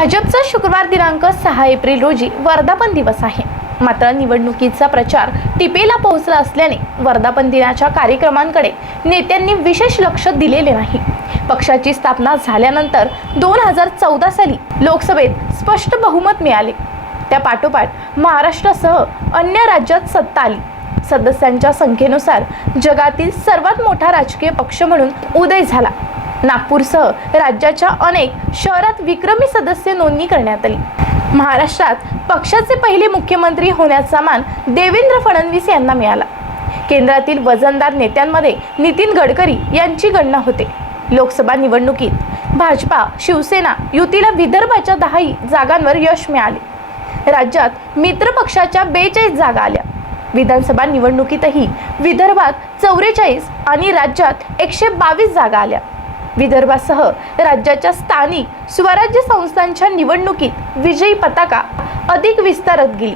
भाजपचा शुक्रवार दिनांक सहा एप्रिल रोजी वर्धापन दिवस आहे. मात्र निवडणुकीचा प्रचार टिपेला पोहोचला असल्याने वर्धापन दिनाच्या कार्यक्रमांकडे नेत्यांनी विशेष लक्ष दिलेले नाही. पक्षाची स्थापना झाल्यानंतर दोन हजार चौदा साली लोकसभेत स्पष्ट बहुमत मिळाले. त्या पाठोपाठ महाराष्ट्रासह अन्य राज्यात सत्ता आली. सदस्यांच्या संख्येनुसार जगातील सर्वात मोठा राजकीय पक्ष म्हणून उदय झाला. नागपूरसह राज्याच्या अनेक शहरात विक्रमी सदस्य नोंदणी करण्यात आली. महाराष्ट्रात पक्षाचे पहिले मुख्यमंत्री होण्याचा मान देवेंद्र फडणवीस यांना मिळाला. केंद्रातील वजनदार नेत्यांमध्ये नितीन गडकरी यांची गणना होते. लोकसभा निवडणुकीत भाजपा शिवसेना युतीला विदर्भाच्या दहाही जागांवर यश मिळाले. राज्यात मित्र पक्षाच्या बेचाळीस जागा आल्या. विधानसभा निवडणुकीतही विदर्भात चौवेचाळीस आणि राज्यात एकशे बावीस जागा आल्या. विदर्भासह राज्याच्या स्थानिक स्वराज्य संस्थांच्या निवडणुकीत विजयी पताका अधिक विस्तारत गेली.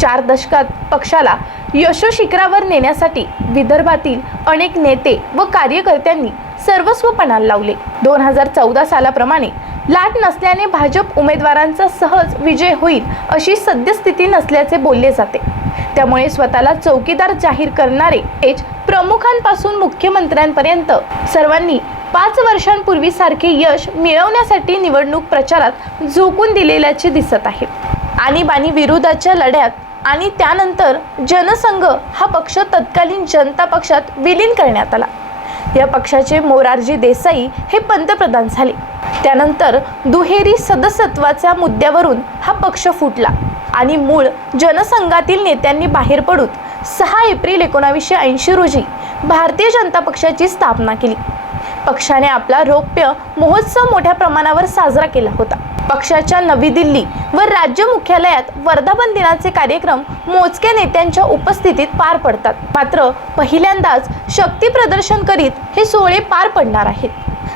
चार दशकात पक्षाला यशोशिखरावर नेण्यासाठी विदर्भातील अनेक नेते व कार्यकर्त्यांनी सर्वस्वपणाला लावले. दोन हजार चौदा सालाप्रमाणे लाट नसल्याने भाजप उमेदवारांचा सहज विजय होईल अशी सद्यस्थिती नसल्याचे बोलले जाते. त्यामुळे स्वतःला चौकीदार जाहीर करणारे तेज प्रमुखांपासून मुख्यमंत्र्यांपर्यंत सर्वांनी पाच वर्षांपूर्वी सारखे यश मिळवण्यासाठी निवडणूक प्रचारात झोकून दिलेल्याचे दिसत आहे. आणीबाणी विरोधाच्या लढ्यात आणि त्यानंतर जनसंघ हा पक्ष तत्कालीन जनता पक्षात विलीन करण्यात आला. या पक्षाचे मोरारजी देसाई हे पंतप्रधान झाले. त्यानंतर दुहेरी सदस्यत्वाच्या मुद्द्यावरून हा पक्ष फुटला आणि मूळ जनसंघातील नेत्यांनी बाहेर पडून सहा एप्रिल एकोणावीसशे ऐंशी रोजी भारतीय जनता पक्षाची स्थापना केली. पक्षाने आपला रौप्य महोत्सव मोठ्या प्रमाणावर साजरा केला होता. पक्षाच्या नवी दिल्ली व राज्य मुख्यालयात वर्धापन दिनाचे कार्यक्रम मोजक्या नेत्यांच्या उपस्थितीत पार पडतात. मात्र पहिल्यांदाच शक्ती प्रदर्शन करीत हे सोहळे पार पडणार आहेत.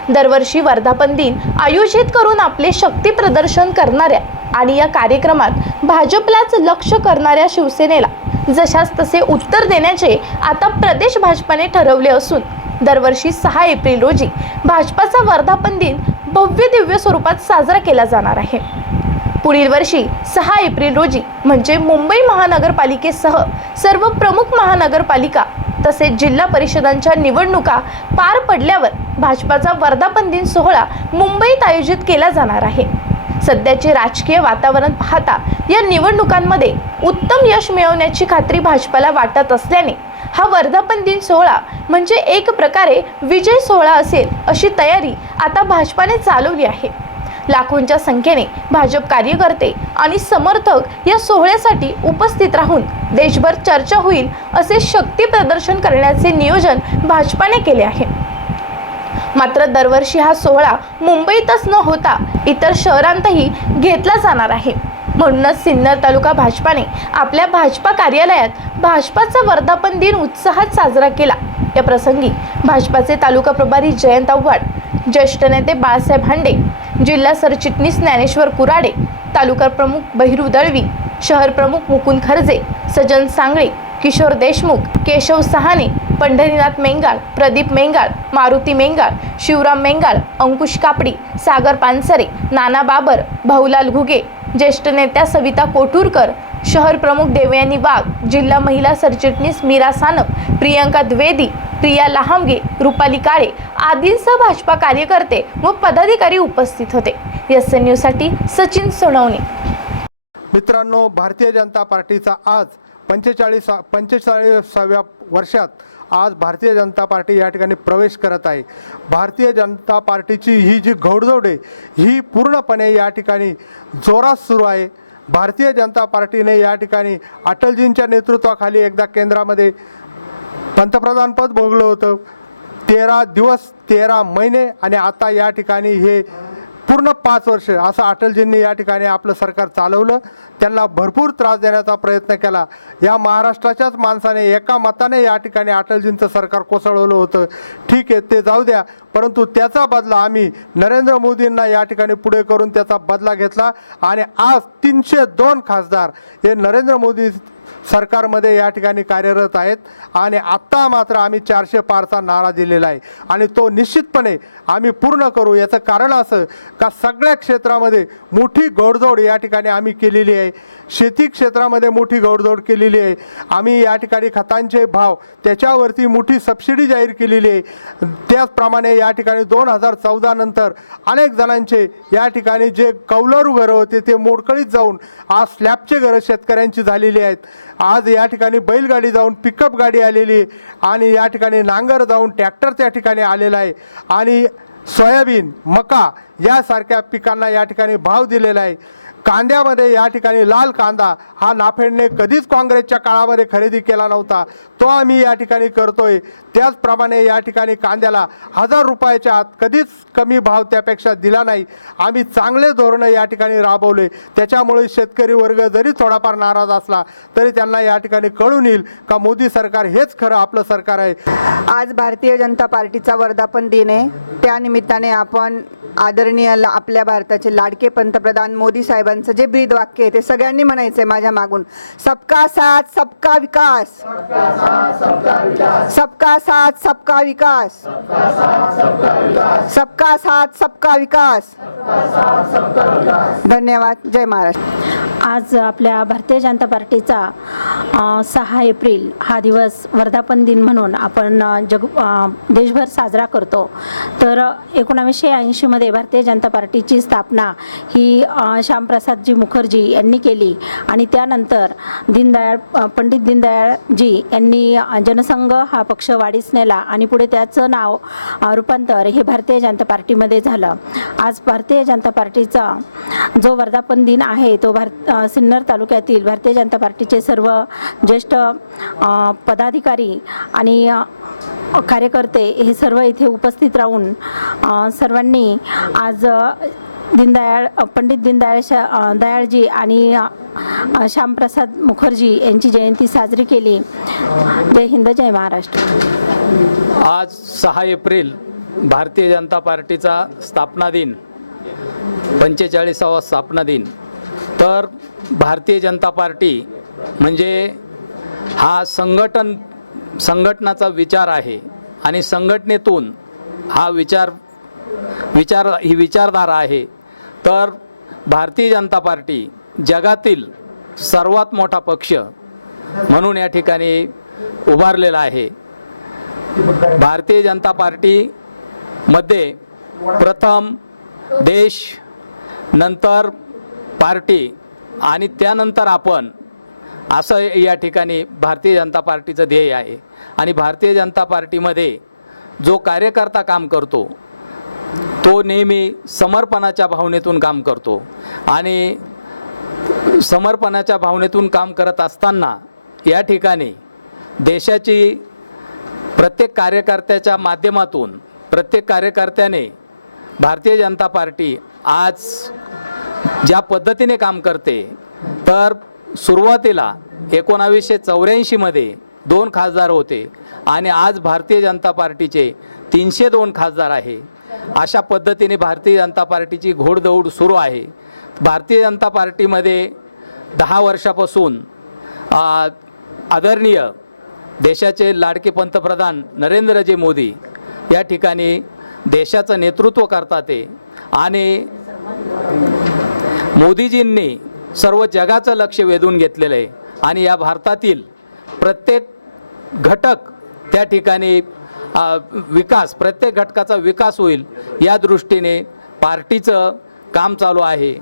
दरवर्षी वर्धापन दिन आयोजित करून आपले शक्ती प्रदर्शन करणाऱ्या आणि या कार्यक्रमात भाजपलाच लक्ष करणाऱ्या शिवसेनेला जशास तसे उत्तर देण्याचे आता प्रदेश भाजपाने ठरवले असून दरवर्षी सहा एप्रिल रोजी भाजपाचा वर्धापन दिन भव्य दिव्य स्वरूपात साजरा केला जाणार आहे. पुढील वर्षी सहा एप्रिल रोजी म्हणजे मुंबई महानगरपालिकेसह सर्व प्रमुख महानगरपालिका तसेच जिल्हा परिषदांच्या निवडणुका पार पडल्यावर भाजपाचा वर्धापन दिन सोहळा मुंबईत आयोजित केला जाणार आहे. सध्याचे राजकीय वातावरण पाहता या निवडणुकांमध्ये उत्तम यश मिळवण्याची खात्री भाजपाला वाटत असल्याने हा वर्धापन दिन सोहळा म्हणजे एक प्रकारे विजय सोहळा असेल अशी तयारी आता भाजपाने चालवली आहे. लाखोंच्या संख्येने भाजप कार्यकर्ते आणि समर्थक या सोहळ्यासाठी उपस्थित राहून देशभर चर्चा होईल असे शक्ती प्रदर्शन करण्याचे नियोजन भाजपाने केले आहे. मात्र दरवर्षी हा सोहळा मुंबईतच न होता इतर शहरांतही घेतला जाणार आहे. म्हणूनच सिन्नर तालुका भाजपाने आपल्या भाजपा कार्यालयात भाजपाचा वर्धापन दिन उत्साहात साजरा केला. या प्रसंगी भाजपाचे तालुका प्रभारी जयंत आव्हाड ज्येष्ठ नेते बाळासाहेब हांडे जिल्हा सरचिटणीस ज्ञानेश्वर कुराडे तालुका प्रमुख बहिरू दळवी शहर प्रमुख मुकुंद खर्जे सजन सांगळे किशोर देशमुख केशव सहाने पंढरीनाथ मेंगाळ प्रदीप मेंगाळ मारुती मेंगाळ शिवराम मेंगाळ अंकुश कापडी सागर पानसरे नाना बाबर भाऊलाल घुगे ज्येष्ठ नेत्या सविता कोटूरकर शहर प्रमुख देवयानी वाघ जिल्हा महिला सरचिटणीस मीरा सानप प्रियंका द्विवेदी प्रिया लहामगे रुपाली काळे आदींसह भाजपा कार्यकर्ते व पदाधिकारी उपस्थित होते. एस एन न्यूजसाठी सचिन सोनवणे. मित्रांनो भारतीय जनता पार्टीचा आज पंचेचाळीस पंचेचाळीसाव्या वर्षात आज भारतीय जनता पार्टी या ठिकाणी प्रवेश करत आहे. भारतीय जनता पार्टीची ही जी घौडदौड आहे ही पूर्णपणे या ठिकाणी जोरात सुरू आहे. भारतीय जनता पार्टीने या ठिकाणी अटलजींच्या नेतृत्वाखाली एकदा केंद्रामध्ये पंतप्रधानपद भोगलं होतं. तेरा दिवस तेरा महिने आणि आता या ठिकाणी हे पूर्ण पाच वर्ष असं अटलजींनी या ठिकाणी आपलं सरकार चालवलं. त्यांना भरपूर त्रास देण्याचा प्रयत्न केला. या महाराष्ट्राच्याच माणसाने एका मताने या ठिकाणी अटलजींचं सरकार कोसळवलं होतं. ठीक आहे ते जाऊ द्या. परंतु त्याचा बदला आम्ही नरेंद्र मोदींना या ठिकाणी पुढे करून त्याचा बदला घेतला. आणि आज तीनशे दोन खासदार हे नरेंद्र मोदी सरकारमध्ये या ठिकाणी कार्यरत आहेत आणि आत्ता मात्र आम्ही चारशे पारचा नारा दिलेला आहे. आणि तो निश्चितपणे आम्ही पूर्ण करू. याचं कारण असं का सगळ्या क्षेत्रामध्ये मोठी घोडदौड या ठिकाणी आम्ही केलेली आहे. शेती क्षेत्रामध्ये मोठी घोडदौड केलेली आहे. आम्ही या ठिकाणी खतांचे भाव त्याच्यावरती मोठी सबसिडी जाहीर केलेली आहे. त्याचप्रमाणे या ठिकाणी दोन हजार चौदा नंतर अनेक जणांचे या ठिकाणी जे कौलारू घरं होते ते मोडकळीत जाऊन आज स्लॅबचे घरं शेतकऱ्यांची झालेली आहेत. आज या ठिकाणी बैलगाडी जाऊन पिकअप गाडी आलेली आणि या ठिकाणी नांगर जाऊन ट्रॅक्टर त्या ठिकाणी आलेला आहे. आणि सोयाबीन मका यासारख्या पिकांना या ठिकाणी भाव दिलेला आहे. कांद्यामध्ये या ठिकाणी लाल कांदा हा नाफेडने कधीच काँग्रेसच्या काळामध्ये खरेदी केला नव्हता. तो आम्ही या ठिकाणी करतोय. त्याचप्रमाणे या ठिकाणी कांद्याला हजार रुपयाच्या आत कधीच कमी भाव त्यापेक्षा दिला नाही. आम्ही चांगले धोरणं या ठिकाणी राबवले. त्याच्यामुळे शेतकरी वर्ग जरी थोडाफार नाराज असला तरी त्यांना या ठिकाणी कळून येईल का मोदी सरकार हेच खरं आपलं सरकार आहे. आज भारतीय जनता पार्टीचा वर्धापन दिन आहे. त्यानिमित्ताने आपण आदरणीय आपल्या भारताचे लाडके पंतप्रधान मोदी साहेबांचं जे ब्रीद वाक्य आहे ते सगळ्यांनी म्हणायचंय माझ्या मागून. सबका साथ सबका विकास. सबका साथ सबका विकास. सबका साथ सबका विकास. धन्यवाद. जय महाराष्ट्र. आज आपल्या भारतीय जनता पार्टीचा सहा एप्रिल हा दिवस वर्धापन दिन म्हणून आपण जग देशभर साजरा करतो. तर एकोणावीसशे ऐंशीमध्ये भारतीय जनता पार्टीची स्थापना ही श्यामप्रसादजी मुखर्जी यांनी केली. आणि त्यानंतर दीनदयाळ पंडित दीनदयाळजी यांनी जनसंघ हा पक्ष वाढीस नेला आणि पुढे त्याचं नाव रूपांतर हे भारतीय जनता पार्टीमध्ये झालं. आज भारतीय जनता पार्टीचा जो वर्धापन दिन आहे तो भारत सिन्नर तालुक्यातील भारतीय जनता पार्टीचे सर्व ज्येष्ठ पदाधिकारी आणि कार्यकर्ते हे सर्व इथे उपस्थित राहून सर्वांनी आज दीनदयाळ पंडित दीनदयाळ शा दयाळजी आणि श्यामप्रसाद मुखर्जी यांची जयंती साजरी केली. जय हिंद जय महाराष्ट्र. आज सहा एप्रिल भारतीय जनता पार्टीचा स्थापना दिन पंचेचाळीसावा स्थापना दिन. तर भारतीय जनता पार्टी म्हणजे हा संघटन संघटनाचा विचार आहे. आणि संघटनेतून हा विचार विचार ही विचारधारा आहे. तर भारतीय जनता पार्टी जगातील सर्वात मोठा पक्ष म्हणून या ठिकाणी उभारलेला आहे. भारतीय जनता पार्टीमध्ये प्रथम देश नंतर पार्टी आणि त्यानंतर आपण असं या ठिकाणी भारतीय जनता पार्टीचं ध्येय आहे. आणि भारतीय जनता पार्टीमध्ये जो कार्यकर्ता काम करतो तो नेहमी समर्पणाच्या भावनेतून काम करतो. आणि समर्पणाच्या भावनेतून काम करत असताना या ठिकाणी देशाची प्रत्येक कार्यकर्त्याच्या माध्यमातून प्रत्येक कार्यकर्त्याने भारतीय जनता पार्टी आज ज्या पद्धतीने काम करते तर सुरुवातीला एकोणावीसशे चौऱ्याऐंशीमध्ये दोन खासदार होते आणि आज भारतीय जनता पार्टीचे तीनशे दोन खासदार आहे. अशा पद्धतीने भारतीय जनता पार्टीची घोडदौड सुरू आहे. भारतीय जनता पार्टीमध्ये दहा वर्षापासून आदरणीय देशाचे लाडके पंतप्रधान नरेंद्रजी मोदी या ठिकाणी देशाचं नेतृत्व करतात ते. आणि मोदीजींनी सर्व जगाचं लक्ष वेधून घेतलेलं आहे. आणि या भारतातील प्रत्येक घटक त्या ठिकाणी विकास प्रत्येक घटकाचा विकास होईल या दृष्टीने पार्टीचं काम चालू आहे.